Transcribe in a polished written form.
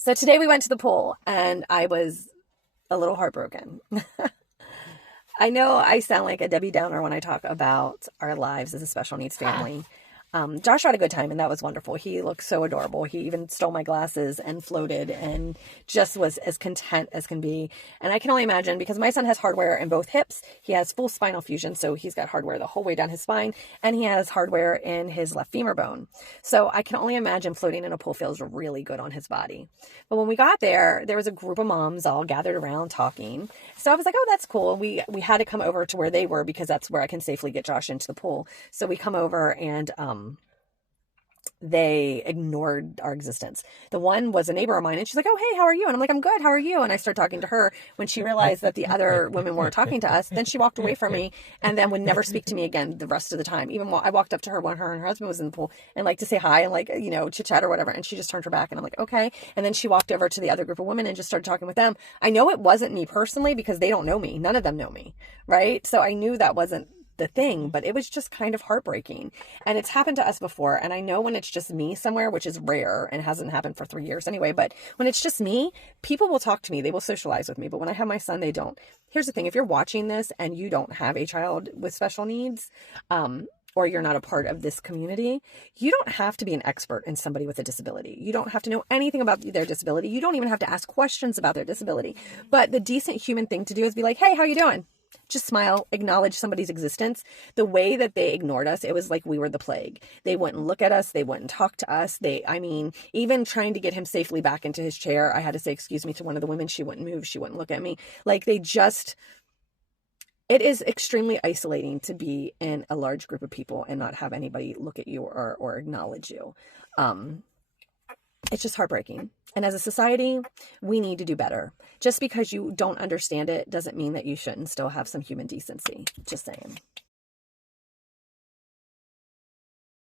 So today we went to the pool and I was a little heartbroken. I know I sound like a Debbie Downer when I talk about our lives as a special needs family. Josh had a good time and that was wonderful. He looked so adorable. He even stole my glasses and floated and just was as content as can be. And I can only imagine because my son has hardware in both hips. He has full spinal fusion. So he's got hardware the whole way down his spine and he has hardware in his left femur bone. So I can only imagine floating in a pool feels really good on his body. But when we got there, there was a group of moms all gathered around talking. So I was like, oh, that's cool. We had to come over to where they were because that's where I can safely get Josh into the pool. So we come over and they ignored our existence. The one was a neighbor of mine and she's like, oh, hey, how are you? And I'm like, I'm good. How are you? And I start talking to her. When she realized that the other women weren't talking to us, then she walked away from me and then would never speak to me again the rest of the time. Even while I walked up to her when her and her husband was in the pool and like to say hi and like, chit chat or whatever. And she just turned her back and I'm like, okay. And then she walked over to the other group of women and just started talking with them. I know it wasn't me personally because they don't know me. None of them know me. Right. So I knew that wasn't the thing, but it was just kind of heartbreaking. And it's happened to us before. And I know when it's just me somewhere, which is rare and hasn't happened for 3 years anyway, but when it's just me, people will talk to me. They will socialize with me. But when I have my son, they don't. Here's the thing. If you're watching this and you don't have a child with special needs, or you're not a part of this community, you don't have to be an expert in somebody with a disability. You don't have to know anything about their disability. You don't even have to ask questions about their disability. But the decent human thing to do is be like, hey, how you doing? Just smile, acknowledge somebody's existence. The way that they ignored us, it was like we were the plague. They wouldn't look at us. They wouldn't talk to us. Even trying to get him safely back into his chair, I had to say, excuse me, to one of the women. She wouldn't move. She wouldn't look at me. It is extremely isolating to be in a large group of people and not have anybody look at you or acknowledge you. It's just heartbreaking. And as a society, we need to do better. Just because you don't understand it doesn't mean that you shouldn't still have some human decency. Just saying.